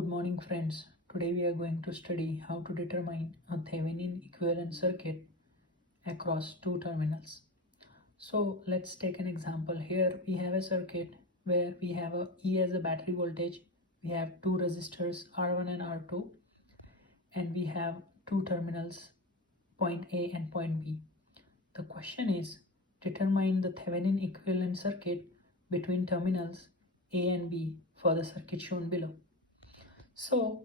Good morning friends. Today we are going to study how to determine a Thevenin equivalent circuit across two terminals. So let's take an example. Here we have a circuit where we have a E as a battery voltage. We have two resistors R1 and R2 and we have two terminals point A and point B. The question is determine the Thevenin equivalent circuit between terminals A and B for the circuit shown below. So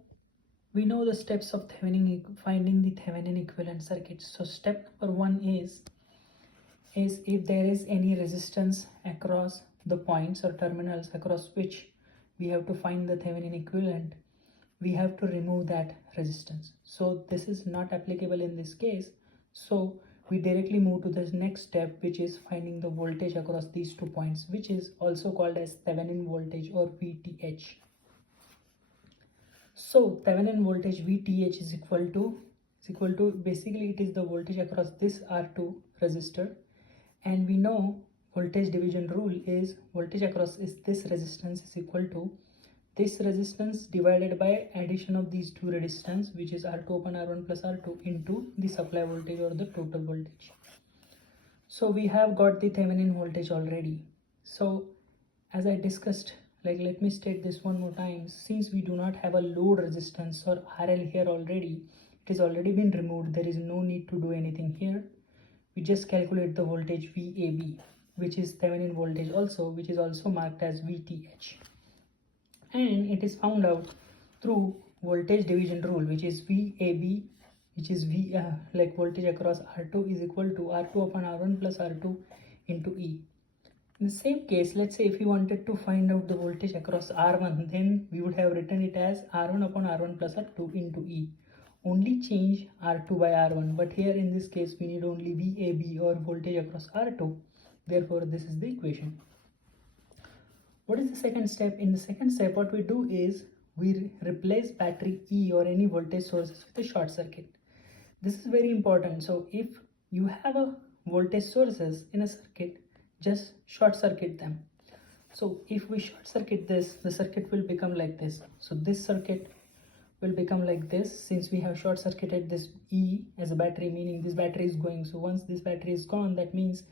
we know the steps of finding the Thevenin equivalent circuit. So step number one is if there is any resistance across the points or terminals across which we have to find the Thevenin equivalent, we have to remove that resistance. So this is not applicable in this case. So we directly move to this next step, which is finding the voltage across these 2 points, which is also called as Thevenin voltage or VTH. So Thevenin voltage VTH is equal to basically it is the voltage across this R2 resistor, and we know voltage division rule is voltage across this resistance is equal to this resistance divided by addition of these two resistance, which is R2 upon R1 plus R2 into the supply voltage or the total voltage. So we have got the Thevenin voltage already. So as I discussed, let me state this one more time. Since we do not have a load resistance or RL here already, it has already been removed. There is no need to do anything here. We just calculate the voltage VAB, which is Thevenin voltage also, which is also marked as VTH. And it is found out through voltage division rule, which is VAB, which is voltage across R2 is equal to R2 upon R1 plus R2 into E. In the same case, let's say if we wanted to find out the voltage across R1, then we would have written it as R1 upon R1 plus R2 into E. Only change R2 by R1, but here in this case we need only VAB or voltage across R2. Therefore, this is the equation. What is the second step? In the second step, what we do is we replace battery E or any voltage sources with a short circuit. This is very important. So if you have a voltage sources in a circuit, just short circuit them. So if we short circuit this, the circuit will become like this. So this circuit will become like this, since we have short circuited this E as a battery, meaning this battery is going. So once this battery is gone, that means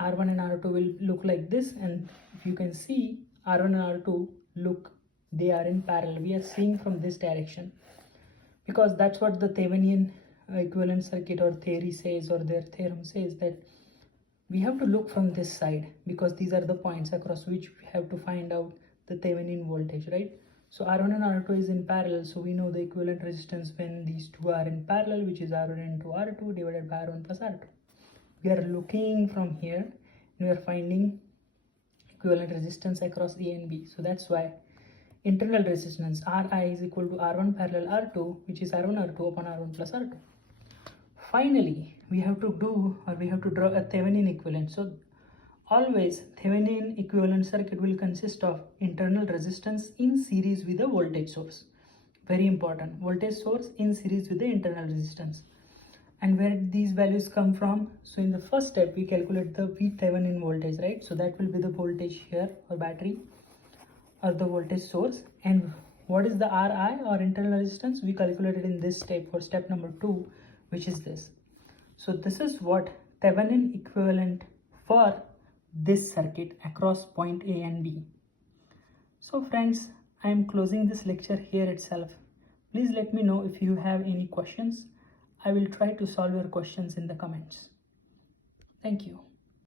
R1 and R2 will look like this, and if you can see R1 and R2 look, they are in parallel. We are seeing from this direction because that's what the Thevenin equivalent circuit or theory says, or their theorem says, that we have to look from this side because these are the points across which we have to find out the Thevenin voltage, right? So R1 and R2 is in parallel, so we know the equivalent resistance when these two are in parallel, which is R1 into R2 divided by R1 plus R2. We are looking from here and we are finding equivalent resistance across A and B. So that's why internal resistance Ri is equal to R1 parallel R2, which is R1 R2 upon R1 plus R2. Finally, we have to draw a Thevenin equivalent. So always Thevenin equivalent circuit will consist of internal resistance in series with a voltage source. Very important, voltage source in series with the internal resistance. And where these values come from? So in the first step, we calculate the Thevenin voltage, right? So that will be the voltage here or battery or the voltage source. And what is the Ri or internal resistance? We calculated in this step for step number 2, which is this. So this is what Thevenin equivalent for this circuit across point A and B. So friends, I am closing this lecture here itself. Please let me know if you have any questions. I will try to solve your questions in the comments. Thank you.